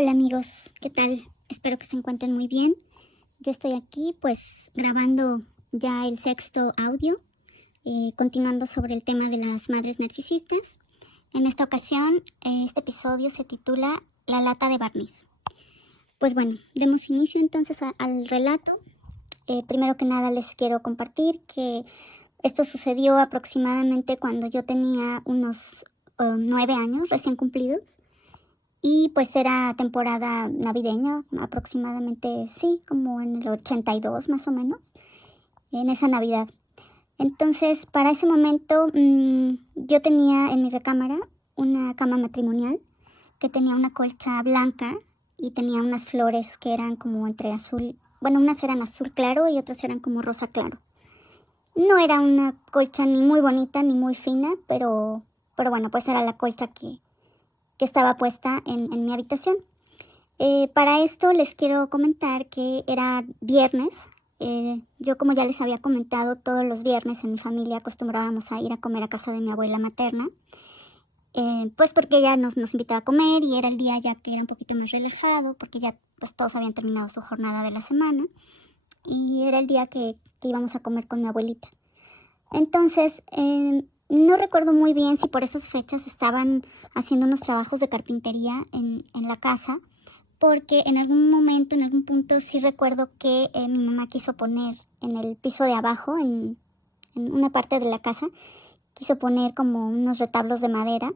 Hola amigos, ¿qué tal? Espero que se encuentren muy bien. Yo estoy aquí pues grabando ya el sexto audio, continuando sobre el tema de las madres narcisistas. En esta ocasión, este episodio se titula La lata de barniz. Pues bueno, demos inicio entonces al relato. Primero que nada les quiero compartir que esto sucedió aproximadamente cuando yo tenía unos 9 años recién cumplidos. Y pues era temporada navideña, aproximadamente, sí, como en el 82 más o menos, en esa Navidad. Entonces, para ese momento, yo tenía en mi recámara una cama matrimonial que tenía una colcha blanca y tenía unas flores que eran como entre azul, bueno, unas eran azul claro y otras eran como rosa claro. No era una colcha ni muy bonita ni muy fina, pero bueno, pues era la colcha que estaba puesta en mi habitación. Para esto les quiero comentar que era viernes. Yo, como ya les había comentado, todos los viernes en mi familia acostumbrábamos a ir a comer a casa de mi abuela materna, pues porque ella nos invitaba a comer y era el día ya que era un poquito más relajado, porque ya pues todos habían terminado su jornada de la semana y era el día que íbamos a comer con mi abuelita. Entonces, no recuerdo muy bien si por esas fechas estaban haciendo unos trabajos de carpintería en la casa, porque en algún momento, en algún punto, sí recuerdo que mi mamá quiso poner en el piso de abajo, en una parte de la casa, quiso poner como unos retablos de madera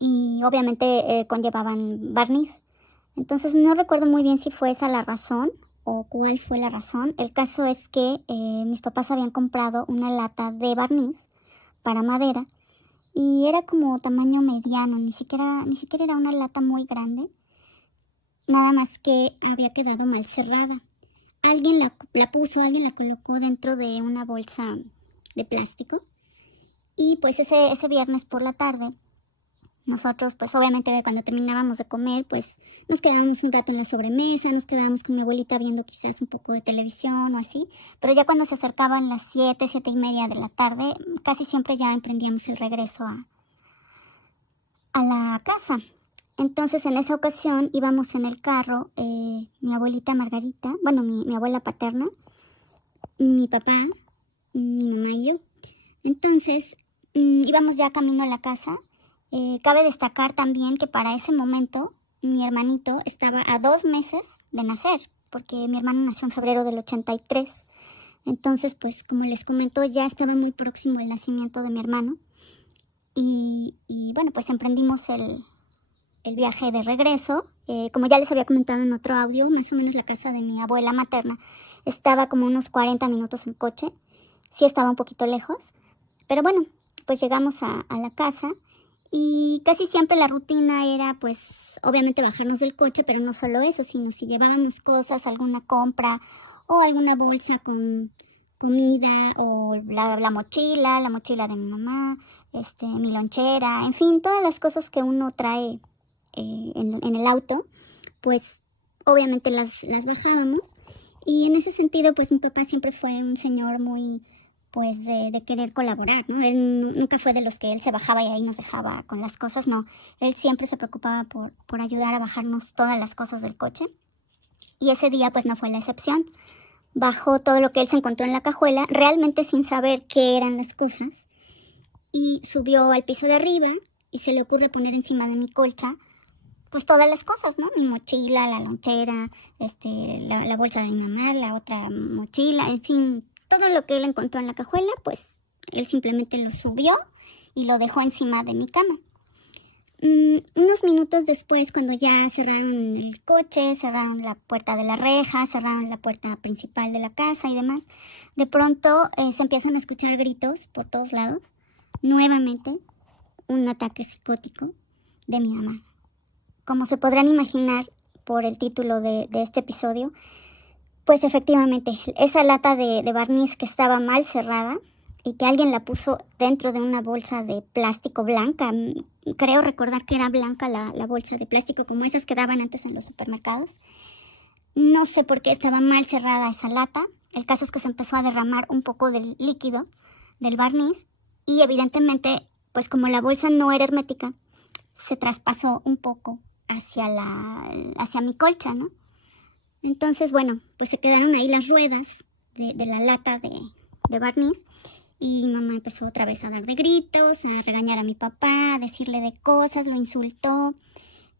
y obviamente conllevaban barniz. Entonces no recuerdo muy bien si fue esa la razón o cuál fue la razón. El caso es que mis papás habían comprado una lata de barniz para madera y era como tamaño mediano, ni siquiera era una lata muy grande, nada más que había quedado mal cerrada. Alguien la puso, alguien la colocó dentro de una bolsa de plástico y pues ese viernes por la tarde nosotros, pues obviamente cuando terminábamos de comer, pues nos quedábamos un rato en la sobremesa, nos quedábamos con mi abuelita viendo quizás un poco de televisión o así, pero ya cuando se acercaban las 7:30 de la tarde, casi siempre ya emprendíamos el regreso a la casa. Entonces en esa ocasión íbamos en el carro, mi abuelita Margarita, bueno, mi abuela paterna, mi papá, mi mamá y yo. Entonces íbamos ya camino a la casa. Cabe destacar también que para ese momento mi hermanito estaba a 2 meses de nacer, porque mi hermano nació en febrero del 83. Entonces, pues como les comento, ya estaba muy próximo el nacimiento de mi hermano. Y bueno, pues emprendimos el viaje de regreso. Como ya les había comentado en otro audio, más o menos la casa de mi abuela materna estaba como unos 40 minutos en coche. Sí estaba un poquito lejos, pero bueno, pues llegamos a la casa. Y casi siempre la rutina era, pues, obviamente bajarnos del coche, pero no solo eso, sino si llevábamos cosas, alguna compra o alguna bolsa con comida o la mochila de mi mamá, mi lonchera, en fin, todas las cosas que uno trae en el auto, pues obviamente las bajábamos. Y en ese sentido, pues mi papá siempre fue un señor muy pues de querer colaborar, ¿no? Él nunca fue de los que él se bajaba y ahí nos dejaba con las cosas, no. Él siempre se preocupaba por ayudar a bajarnos todas las cosas del coche. Y ese día pues no fue la excepción. Bajó todo lo que él se encontró en la cajuela, realmente sin saber qué eran las cosas. Y subió al piso de arriba y se le ocurre poner encima de mi colcha pues todas las cosas, ¿no? Mi mochila, la lonchera, la bolsa de mi mamá, la otra mochila, en fin, todo lo que él encontró en la cajuela, pues él simplemente lo subió y lo dejó encima de mi cama. Unos minutos después, cuando ya cerraron el coche, cerraron la puerta de la reja, cerraron la puerta principal de la casa y demás, de pronto se empiezan a escuchar gritos por todos lados. Nuevamente, un ataque psicótico de mi mamá. Como se podrán imaginar por el título de este episodio, pues efectivamente, esa lata de barniz que estaba mal cerrada y que alguien la puso dentro de una bolsa de plástico blanca, creo recordar que era blanca la bolsa de plástico como esas que daban antes en los supermercados. No sé por qué estaba mal cerrada esa lata. El caso es que se empezó a derramar un poco del líquido del barniz y evidentemente, pues como la bolsa no era hermética, se traspasó un poco hacia mi colcha, ¿no? Entonces, bueno, pues se quedaron ahí las ruedas de la lata de barniz y mamá empezó otra vez a dar de gritos, a regañar a mi papá, a decirle de cosas, lo insultó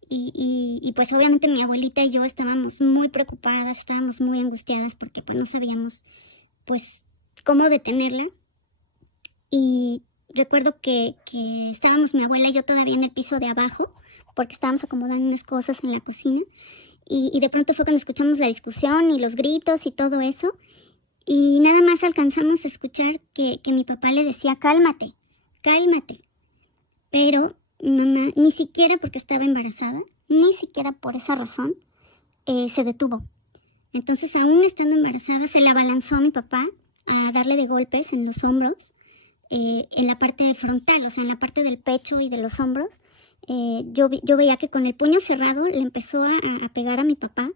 y pues obviamente mi abuelita y yo estábamos muy preocupadas, estábamos muy angustiadas porque pues no sabíamos pues cómo detenerla. Y recuerdo que estábamos mi abuela y yo todavía en el piso de abajo porque estábamos acomodando unas cosas en la cocina. Y de pronto fue cuando escuchamos la discusión y los gritos y todo eso. Y nada más alcanzamos a escuchar que mi papá le decía, cálmate, cálmate. Pero mamá, ni siquiera porque estaba embarazada, ni siquiera por esa razón, se detuvo. Entonces, aún estando embarazada, se le abalanzó a mi papá a darle de golpes en los hombros, en la parte frontal, o sea, en la parte del pecho y de los hombros. Yo veía que con el puño cerrado le empezó a pegar a mi papá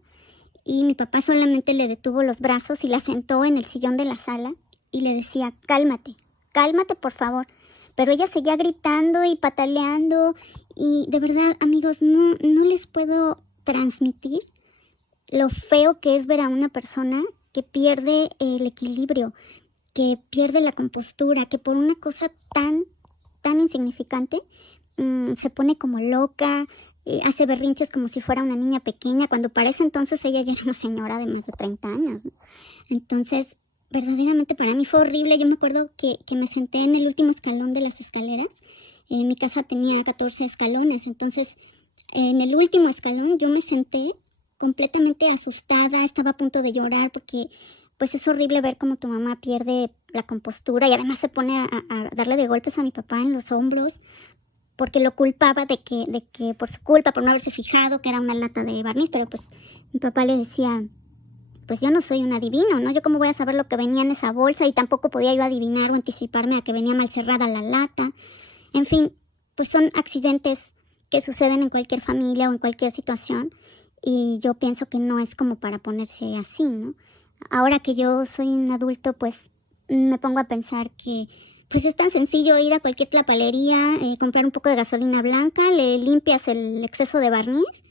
y mi papá solamente le detuvo los brazos y la sentó en el sillón de la sala y le decía, cálmate, cálmate por favor. Pero ella seguía gritando y pataleando y de verdad, amigos, no les puedo transmitir lo feo que es ver a una persona que pierde el equilibrio, que pierde la compostura, que por una cosa tan insignificante se pone como loca, hace berrinches como si fuera una niña pequeña, cuando para ese entonces ella ya era una señora de más de 30 años, ¿no? Entonces, verdaderamente para mí fue horrible. Yo me acuerdo que me senté en el último escalón de las escaleras. Mi casa tenía 14 escalones, entonces en el último escalón yo me senté completamente asustada, estaba a punto de llorar porque pues es horrible ver cómo tu mamá pierde la compostura y además se pone a darle de golpes a mi papá en los hombros porque lo culpaba de que por su culpa, por no haberse fijado que era una lata de barniz, pero pues mi papá le decía, pues yo no soy un adivino, ¿no? Yo cómo voy a saber lo que venía en esa bolsa y tampoco podía yo adivinar o anticiparme a que venía mal cerrada la lata. En fin, pues son accidentes que suceden en cualquier familia o en cualquier situación y yo pienso que no es como para ponerse así, ¿no? Ahora que yo soy un adulto, pues me pongo a pensar que pues es tan sencillo ir a cualquier tlapalería, comprar un poco de gasolina blanca, le limpias el exceso de barniz.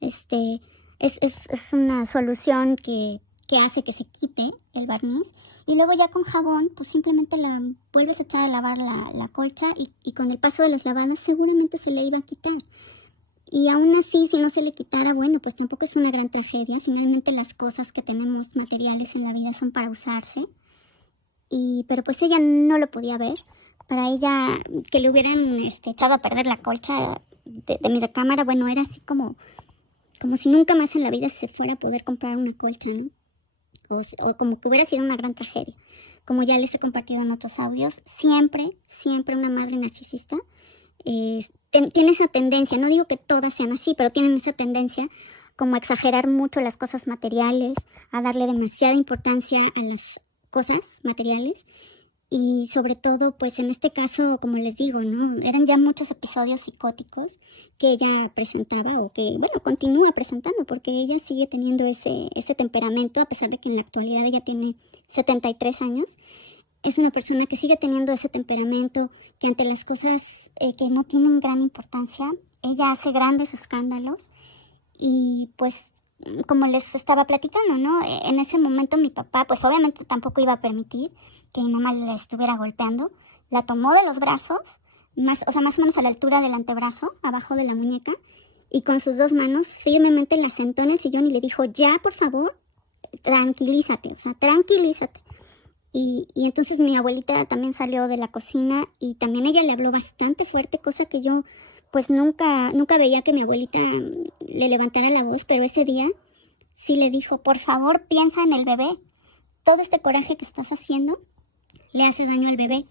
Es una solución que hace que se quite el barniz. Y luego ya con jabón, pues simplemente la vuelves a echar a lavar la colcha y con el paso de las lavadas seguramente se le iba a quitar. Y aún así, si no se le quitara, bueno, pues tampoco es una gran tragedia. Finalmente las cosas que tenemos materiales en la vida son para usarse. Pero pues ella no lo podía ver. Para ella, que le hubieran echado a perder la colcha de mi recámara, bueno, era así como si nunca más en la vida se fuera a poder comprar una colcha, ¿no? O como que hubiera sido una gran tragedia. Como ya les he compartido en otros audios, siempre una madre narcisista tiene esa tendencia, no digo que todas sean así, pero tienen esa tendencia como a exagerar mucho las cosas materiales, a darle demasiada importancia a las cosas materiales y sobre todo pues en este caso, como les digo, ¿no? Eran ya muchos episodios psicóticos que ella presentaba o que, bueno, continúa presentando porque ella sigue teniendo ese temperamento a pesar de que en la actualidad ella tiene 73 años. Es una persona que sigue teniendo ese temperamento, que ante las cosas que no tienen gran importancia, ella hace grandes escándalos y pues como les estaba platicando, ¿no? En ese momento mi papá pues obviamente tampoco iba a permitir que mi mamá la estuviera golpeando. La tomó de los brazos, más o menos a la altura del antebrazo, abajo de la muñeca, y con sus dos manos firmemente la sentó en el sillón y le dijo, ya, por favor, tranquilízate, o sea, tranquilízate. Y entonces mi abuelita también salió de la cocina y también ella le habló bastante fuerte, cosa que yo pues nunca veía que mi abuelita le levantara la voz, pero ese día sí le dijo, por favor piensa en el bebé, todo este coraje que estás haciendo le hace daño al bebé.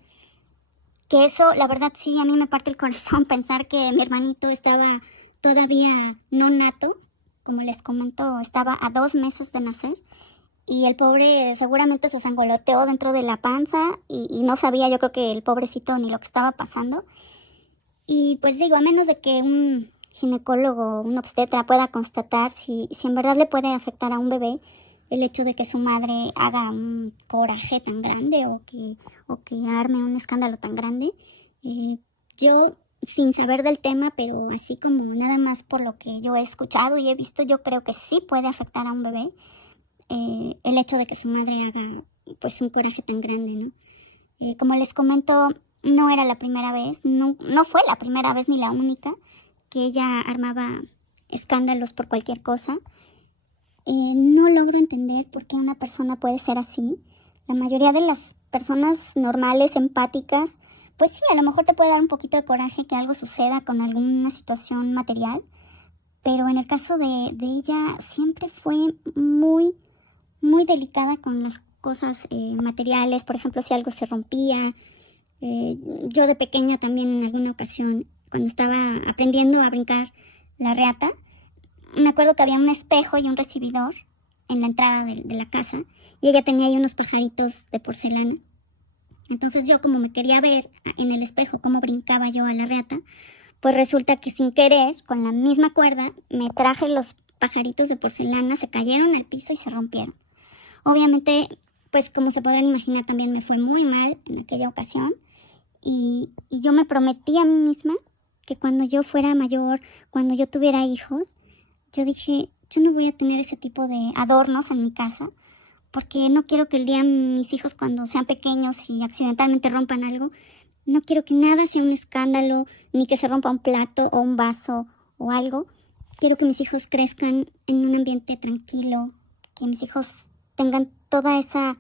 Que eso, la verdad sí, a mí me parte el corazón pensar que mi hermanito estaba todavía no nato, como les comento, estaba a 2 meses de nacer. Y el pobre seguramente se sangoloteó dentro de la panza y no sabía, yo creo que el pobrecito ni lo que estaba pasando. Y pues digo, a menos de que un ginecólogo, un obstetra pueda constatar si en verdad le puede afectar a un bebé el hecho de que su madre haga un coraje tan grande o que arme un escándalo tan grande. Yo sin saber del tema, pero así como nada más por lo que yo he escuchado y he visto, yo creo que sí puede afectar a un bebé el hecho de que su madre haga pues un coraje tan grande, ¿no? Como les comento, no era la primera vez, no fue la primera vez ni la única que ella armaba escándalos por cualquier cosa. No logro entender por qué una persona puede ser así. La mayoría de las personas normales, empáticas, pues sí, a lo mejor te puede dar un poquito de coraje que algo suceda con alguna situación material, pero en el caso de ella siempre fue muy, muy delicada con las cosas materiales. Por ejemplo, si algo se rompía. Yo de pequeña también en alguna ocasión, cuando estaba aprendiendo a brincar la reata, me acuerdo que había un espejo y un recibidor en la entrada de la casa y ella tenía ahí unos pajaritos de porcelana. Entonces yo, como me quería ver en el espejo cómo brincaba yo a la reata, pues resulta que sin querer, con la misma cuerda, me traje los pajaritos de porcelana, se cayeron al piso y se rompieron. Obviamente, pues como se podrán imaginar, también me fue muy mal en aquella ocasión. Y yo me prometí a mí misma que cuando yo fuera mayor, cuando yo tuviera hijos, yo dije, yo no voy a tener ese tipo de adornos en mi casa, porque no quiero que el día mis hijos, cuando sean pequeños y accidentalmente rompan algo, no quiero que nada sea un escándalo, ni que se rompa un plato o un vaso o algo. Quiero que mis hijos crezcan en un ambiente tranquilo, que mis hijos tengan toda esa,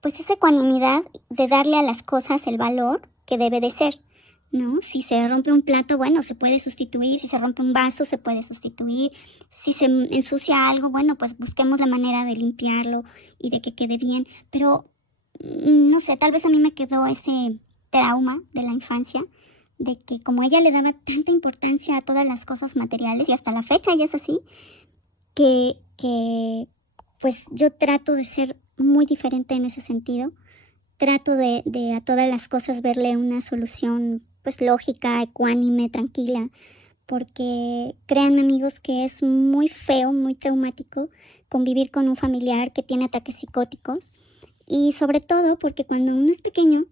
pues esa ecuanimidad de darle a las cosas el valor que debe de ser, ¿no? Si se rompe un plato, bueno, se puede sustituir. Si se rompe un vaso, se puede sustituir. Si se ensucia algo, bueno, pues busquemos la manera de limpiarlo y de que quede bien. Pero, no sé, tal vez a mí me quedó ese trauma de la infancia, de que como ella le daba tanta importancia a todas las cosas materiales, y hasta la fecha ella es así, que pues yo trato de ser muy diferente en ese sentido. Trato de a todas las cosas verle una solución pues lógica, ecuánime, tranquila, porque créanme amigos que es muy feo, muy traumático convivir con un familiar que tiene ataques psicóticos, y sobre todo porque cuando uno es pequeño,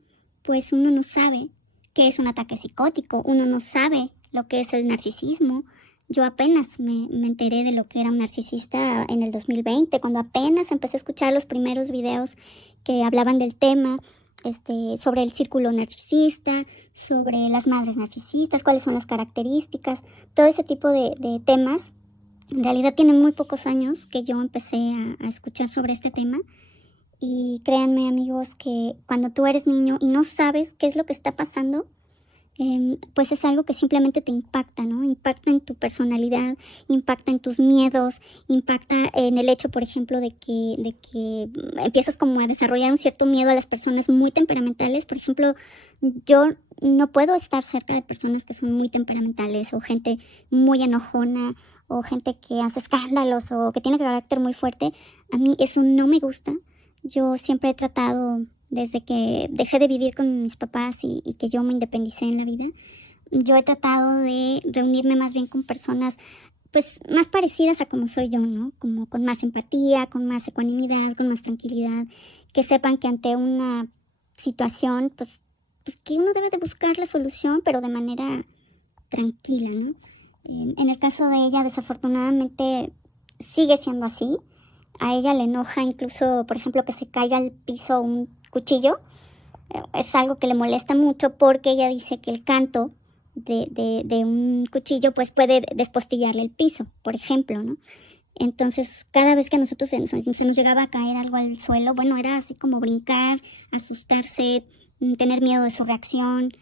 pues uno no sabe qué es un ataque psicótico, uno no sabe lo que es el narcisismo. Yo apenas me enteré de lo que era un narcisista en el 2020, cuando apenas empecé a escuchar los primeros videos que hablaban del tema, sobre el círculo narcisista, sobre las madres narcisistas, cuáles son las características, todo ese tipo de temas. En realidad tiene muy pocos años que yo empecé a escuchar sobre este tema. Y créanme amigos que cuando tú eres niño y no sabes qué es lo que está pasando, pues es algo que simplemente te impacta, ¿no? Impacta en tu personalidad, impacta en tus miedos, impacta en el hecho, por ejemplo, de que empiezas como a desarrollar un cierto miedo a las personas muy temperamentales. Por ejemplo, yo no puedo estar cerca de personas que son muy temperamentales, o gente muy enojona, o gente que hace escándalos, o que tiene carácter muy fuerte. A mí eso no me gusta. Yo siempre he tratado, desde que dejé de vivir con mis papás y que yo me independicé en la vida, yo he tratado de reunirme más bien con personas pues más parecidas a como soy yo, ¿no? Como con más empatía, con más ecuanimidad, con más tranquilidad, que sepan que ante una situación, pues que uno debe de buscar la solución, pero de manera tranquila, ¿no? En el caso de ella, desafortunadamente, sigue siendo así. A ella le enoja incluso, por ejemplo, que se caiga al piso un cuchillo. Es algo que le molesta mucho porque ella dice que el canto de un cuchillo pues puede despostillarle el piso, por ejemplo, ¿no? Entonces, cada vez que a nosotros se nos llegaba a caer algo al suelo, bueno, era así como brincar, asustarse, tener miedo de su reacción.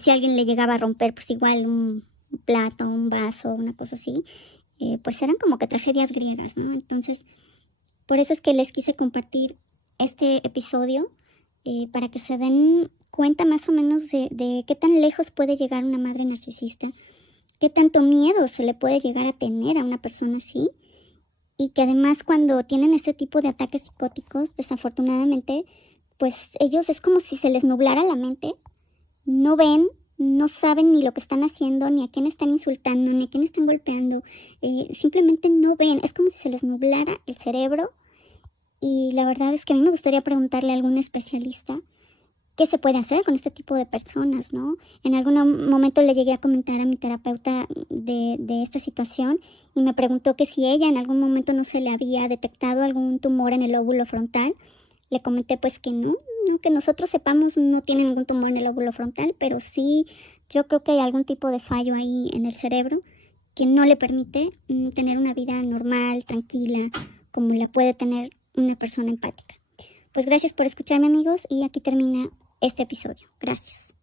Si alguien le llegaba a romper, pues igual un plato, un vaso, una cosa así, pues eran como que tragedias griegas, ¿no? Entonces, por eso es que les quise compartir este episodio, para que se den cuenta más o menos de qué tan lejos puede llegar una madre narcisista, qué tanto miedo se le puede llegar a tener a una persona así, y que además cuando tienen este tipo de ataques psicóticos, desafortunadamente, pues ellos es como si se les nublara la mente, no ven, no saben ni lo que están haciendo, ni a quién están insultando, ni a quién están golpeando, simplemente no ven, es como si se les nublara el cerebro. Y la verdad es que a mí me gustaría preguntarle a algún especialista qué se puede hacer con este tipo de personas, ¿no? En algún momento le llegué a comentar a mi terapeuta de esta situación y me preguntó que si ella en algún momento no se le había detectado algún tumor en el lóbulo frontal. Le comenté pues que no, que nosotros sepamos no tiene ningún tumor en el lóbulo frontal, pero sí yo creo que hay algún tipo de fallo ahí en el cerebro que no le permite tener una vida normal, tranquila, como la puede tener una persona empática. Pues gracias por escucharme, amigos, y aquí termina este episodio. Gracias.